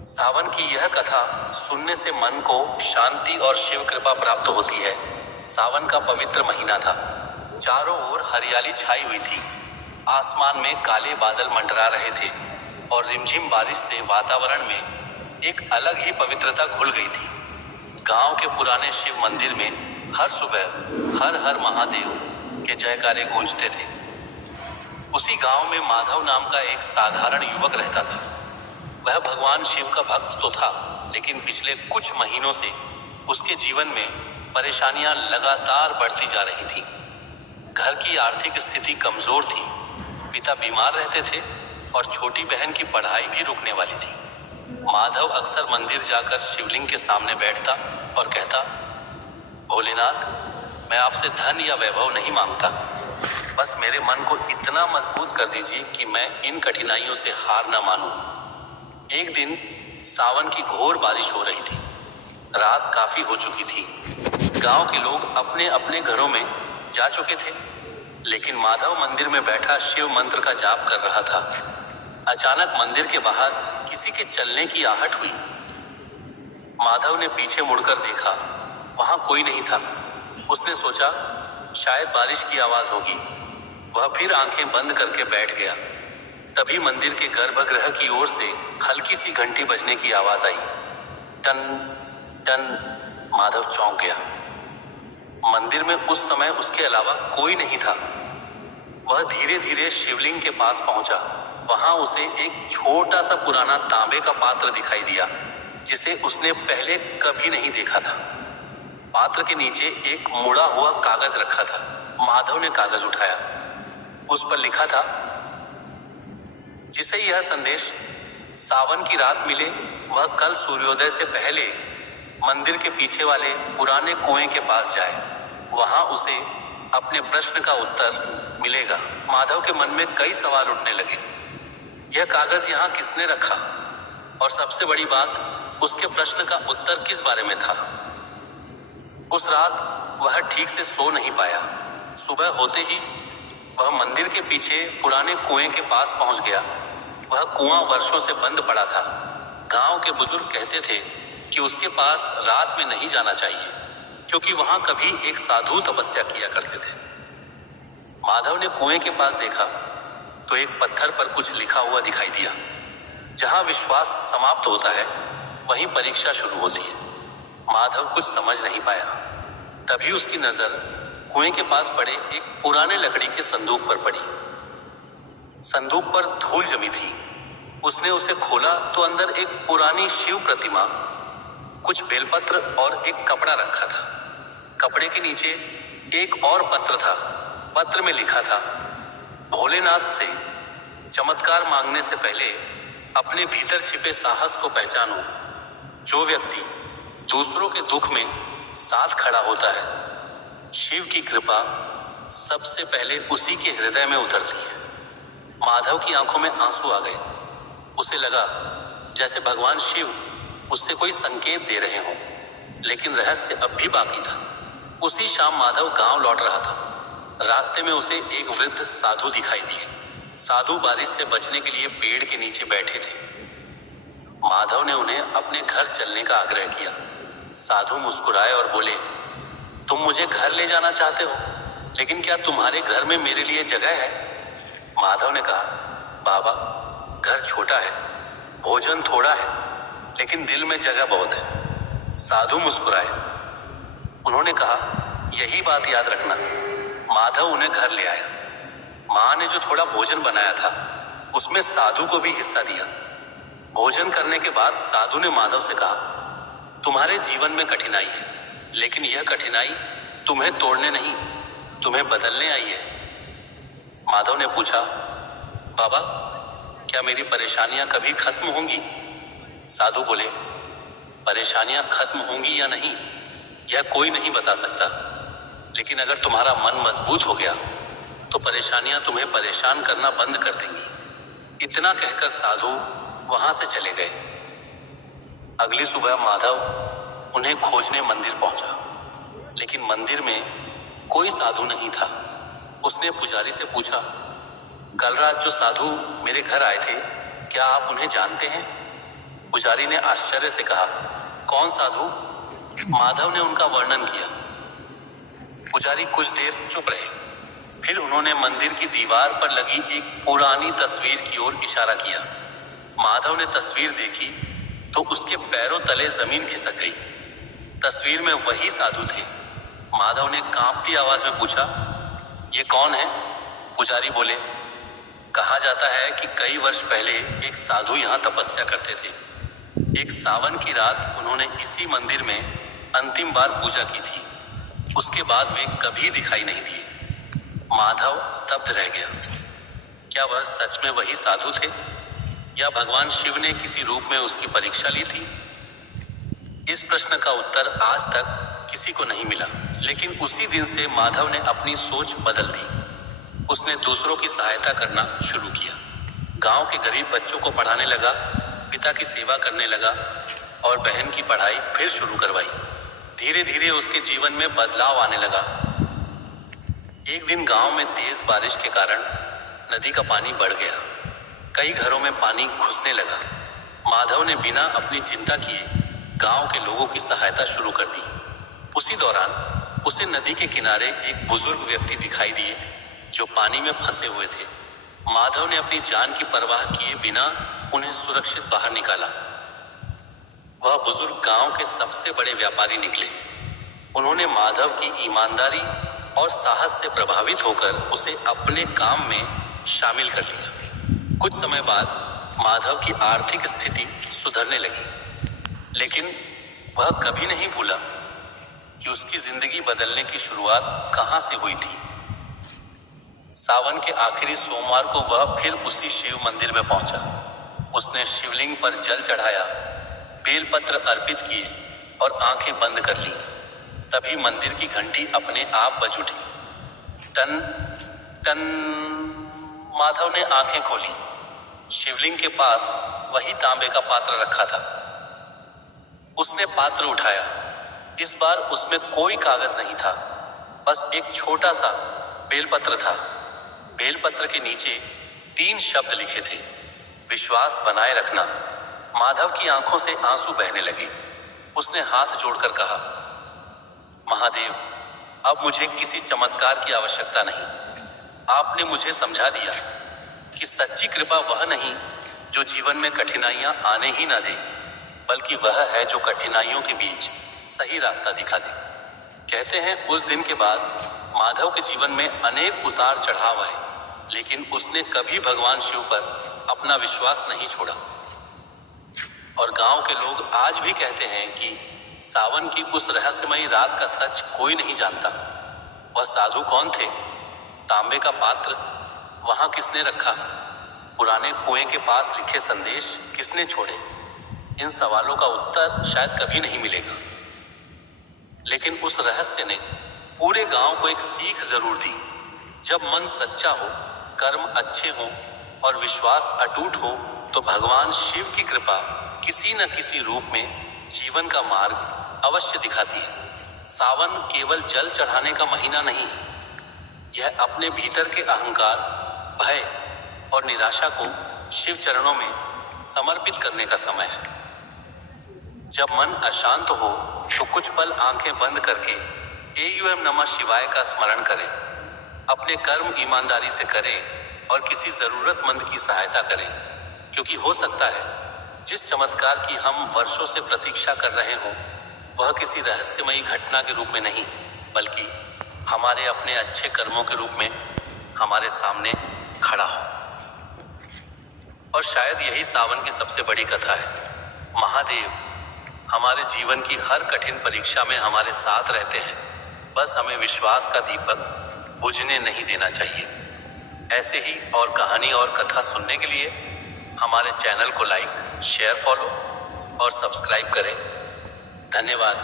सावन की यह कथा सुनने से मन को शांति और शिव कृपा प्राप्त होती है। सावन का पवित्र महीना था। चारों ओर हरियाली छाई हुई थी। आसमान में काले बादल मंडरा रहे थे और रिमझिम बारिश से वातावरण में एक अलग ही पवित्रता घुल गई थी। गांव के पुराने शिव मंदिर में हर सुबह हर हर महादेव के जयकारे गूंजते थे। उसी गांव में माधव नाम का एक साधारण युवक रहता था। वह भगवान शिव का भक्त तो था, लेकिन पिछले कुछ महीनों से उसके जीवन में परेशानियां लगातार बढ़ती जा रही थी। घर की आर्थिक स्थिति कमजोर थी, पिता बीमार रहते थे और छोटी बहन की पढ़ाई भी रुकने वाली थी। माधव अक्सर मंदिर जाकर शिवलिंग के सामने बैठता और कहता, भोलेनाथ, मैं आपसे धन या वैभव नहीं मांगता, बस मेरे मन को इतना मजबूत कर दीजिए कि मैं इन कठिनाइयों से हार ना मानूं। एक दिन सावन की घोर बारिश हो रही थी। रात काफी हो चुकी थी। गांव के लोग अपने अपने घरों में जा चुके थे, लेकिन माधव मंदिर में बैठा शिव मंत्र का जाप कर रहा था। अचानक मंदिर के बाहर किसी के चलने की आहट हुई। माधव ने पीछे मुड़कर देखा, वहां कोई नहीं था। उसने सोचा शायद बारिश की आवाज होगी। वह फिर आंखें बंद करके बैठ गया। तभी मंदिर के गर्भगृह की ओर से हल्की सी घंटी बजने की आवाज आई। Ton ton. माधव चौंक गया। मंदिर में उस समय उसके अलावा कोई नहीं था। वह धीरे धीरे शिवलिंग के पास पहुंचा। वहां उसे एक छोटा सा पुराना तांबे का पात्र दिखाई दिया, जिसे उसने पहले कभी नहीं देखा था। पात्र के नीचे एक मुड़ा हुआ कागज रखा था। माधव ने कागज उठाया। उस पर लिखा था, जिसे यह संदेश सावन की रात मिले, वह कल सूर्योदय से पहले मंदिर के पीछे वाले पुराने कुएं के पास जाए। वहां उसे अपने प्रश्न का उत्तर मिलेगा। माधव के मन में कई सवाल उठने लगे। यह कागज यहाँ किसने रखा? और सबसे बड़ी बात, उसके प्रश्न का उत्तर किस बारे में था? उस रात वह ठीक से सो नहीं पाया। सुबह होते ही वह मंदिर के पीछे पुराने कुएं के पास पहुंच गया। वह कुआं वर्षों से बंद पड़ा था। गांव के बुजुर्ग कहते थे कि उसके पास रात में नहीं जाना चाहिए, क्योंकि वहां कभी एक साधु तपस्या किया करते थे। माधव ने कुएं के पास देखा तो एक पत्थर पर कुछ लिखा हुआ दिखाई दिया। जहां विश्वास समाप्त होता है, वहीं परीक्षा शुरू होती है। माधव कुछ समझ नहीं पाया। तभी उसकी नजर कुएं के पास पड़े एक पुराने लकड़ी के संदूक पर पड़ी। संदूक पर धूल जमी थी। उसने उसे खोला तो अंदर एक पुरानी शिव प्रतिमा, कुछ बेलपत्र और एक कपड़ा रखा था। कपड़े के नीचे एक और पत्र था। पत्र में लिखा था, भोलेनाथ से चमत्कार मांगने से पहले अपने भीतर छिपे साहस को पहचानो। जो व्यक्ति दूसरों के दुख में साथ खड़ा होता है, शिव की कृपा सबसे पहले उसी के हृदय में उतरती है। माधव की आंखों में आंसू आ गए। उसे लगा जैसे भगवान शिव उससे कोई संकेत दे रहे हों, लेकिन रहस्य अब भी बाकी था। उसी शाम माधव गांव लौट रहा था। रास्ते में उसे एक वृद्ध साधु दिखाई दिए। साधु बारिश से बचने के लिए पेड़ के नीचे बैठे थे। माधव ने उन्हें अपने घर चलने का आग्रह किया। साधु मुस्कुराए और बोले, तुम मुझे घर ले जाना चाहते हो, लेकिन क्या तुम्हारे घर में मेरे लिए जगह है? माधव ने कहा, बाबा, घर छोटा है, भोजन थोड़ा है, लेकिन दिल में जगह बहुत है। साधु मुस्कुराए। उन्होंने कहा, यही बात याद रखना। माधव उन्हें घर ले आया। मां ने जो थोड़ा भोजन बनाया था, उसमें साधु को भी हिस्सा दिया। भोजन करने के बाद साधु ने माधव से कहा, तुम्हारे जीवन में कठिनाई है, लेकिन यह कठिनाई तुम्हें तोड़ने नहीं, तुम्हें बदलने आई है। माधव ने पूछा, बाबा, क्या मेरी परेशानियां कभी खत्म होंगी? साधु बोले, परेशानियां खत्म होंगी या नहीं, यह कोई नहीं बता सकता, लेकिन अगर तुम्हारा मन मजबूत हो गया तो परेशानियां तुम्हें परेशान करना बंद कर देंगी। इतना कहकर साधु वहां से चले गए। अगली सुबह माधव उन्हें खोजने मंदिर पहुंचा, लेकिन मंदिर में कोई साधु नहीं था। उसने पुजारी से पूछा, कल रात जो साधु मेरे घर आए थे, क्या आप उन्हें जानते हैं? पुजारी ने आश्चर्य से कहा, कौन साधु? माधव ने उनका वर्णन किया। पुजारी कुछ देर चुप रहे, फिर उन्होंने मंदिर की दीवार पर लगी एक पुरानी तस्वीर की ओर इशारा किया। माधव ने तस्वीर देखी तो उसके पैरों तले जमीन खिसक गई। तस्वीर में वही साधु थे। माधव ने कांपती आवाज में पूछा, ये कौन है? पुजारी बोले, कहा जाता है कि कई वर्ष पहले एक साधु यहाँ तपस्या करते थे। एक सावन की रात उन्होंने इसी मंदिर में अंतिम बार पूजा की थी। उसके बाद वे कभी दिखाई नहीं दिए। माधव स्तब्ध रह गया। क्या वह सच में वही साधु थे या भगवान शिव ने किसी रूप में उसकी परीक्षा ली थी? इस प्रश्न का उत्तर आज तक किसी को नहीं मिला। लेकिन उसी दिन से माधव ने अपनी सोच बदल दी। उसने दूसरों की सहायता करना शुरू किया। गांव के गरीब बच्चों को पढ़ाने लगा, पिता की सेवा करने लगा और बहन की पढ़ाई फिर शुरू करवाई। धीरे धीरे उसके जीवन में बदलाव आने लगा। एक दिन गांव में तेज बारिश के कारण नदी का पानी बढ़ गया। कई घरों में पानी घुसने लगा। माधव ने बिना अपनी चिंता किए गांव के लोगों की सहायता शुरू कर दी। उसी दौरान उसे नदी के किनारे एक बुजुर्ग व्यक्ति दिखाई दिए जो पानी में फंसे हुए थे। माधव ने अपनी जान की परवाह किए बिना उन्हें सुरक्षित बाहर निकाला। वह बुजुर्ग गांव के सबसे बड़े व्यापारी निकले। उन्होंने माधव की ईमानदारी और साहस से प्रभावित होकर उसे अपने काम में शामिल कर लिया। कुछ समय बाद माधव की आर्थिक स्थिति सुधरने लगी, लेकिन वह कभी नहीं भूला कि उसकी जिंदगी बदलने की शुरुआत कहां से हुई थी। सावन के आखिरी सोमवार को वह फिर उसी शिव मंदिर में पहुंचा। उसने शिवलिंग पर जल चढ़ाया, बेलपत्र अर्पित किए और आंखें बंद कर ली। तभी मंदिर की घंटी अपने आप बज उठी। Ton ton. माधव ने आंखें खोली। शिवलिंग के पास वही तांबे का पात्र रखा था। उसने पात्र उठाया। इस बार उसमें कोई कागज नहीं था, बस एक छोटा सा बेलपत्र था। बेलपत्र के नीचे 3 शब्द लिखे थे, विश्वास बनाए रखना। माधव की आंखों से आंसू बहने लगे। उसने हाथ जोड़कर कहा, महादेव, अब मुझे किसी चमत्कार की आवश्यकता नहीं। आपने मुझे समझा दिया कि सच्ची कृपा वह नहीं जो जीवन में कठिनाइयां आने ही ना दे, बल्कि वह है जो कठिनाइयों के बीच सही रास्ता दिखा दे। कहते हैं उस दिन के बाद माधव के जीवन में अनेक उतार चढ़ाव आए, लेकिन उसने कभी भगवान शिव पर अपना विश्वास नहीं छोड़ा। और गांव के लोग आज भी कहते हैं कि सावन की उस रहस्यमयी रात का सच कोई नहीं जानता। वह साधु कौन थे? तांबे का पात्र वहां किसने रखा? पुराने कुएं के पास लिखे संदेश किसने छोड़े? इन सवालों का उत्तर शायद कभी नहीं मिलेगा, लेकिन उस रहस्य ने पूरे गांव को एक सीख जरूर दी। जब मन सच्चा हो, कर्म अच्छे हो और विश्वास अटूट हो, तो भगवान शिव की कृपा किसी न किसी रूप में जीवन का मार्ग अवश्य दिखाती है। सावन केवल जल चढ़ाने का महीना नहीं है, यह अपने भीतर के अहंकार, भय और निराशा को शिव चरणों में समर्पित करने का समय है। जब मन अशांत हो तो कुछ पल आंखें बंद करके एयूएम नमः शिवाय का स्मरण करें। अपने कर्म ईमानदारी से करें और किसी जरूरतमंद की सहायता करें, क्योंकि हो सकता है जिस चमत्कार की हम वर्षों से प्रतीक्षा कर रहे हों, वह किसी रहस्यमयी घटना के रूप में नहीं, बल्कि हमारे अपने अच्छे कर्मों के रूप में हमारे सामने खड़ा हो। और शायद यही सावन की सबसे बड़ी कथा है। महादेव हमारे जीवन की हर कठिन परीक्षा में हमारे साथ रहते हैं, बस हमें विश्वास का दीपक बुझने नहीं देना चाहिए। ऐसे ही और कहानी और कथा सुनने के लिए हमारे चैनल को लाइक, शेयर, फॉलो और सब्सक्राइब करें। धन्यवाद।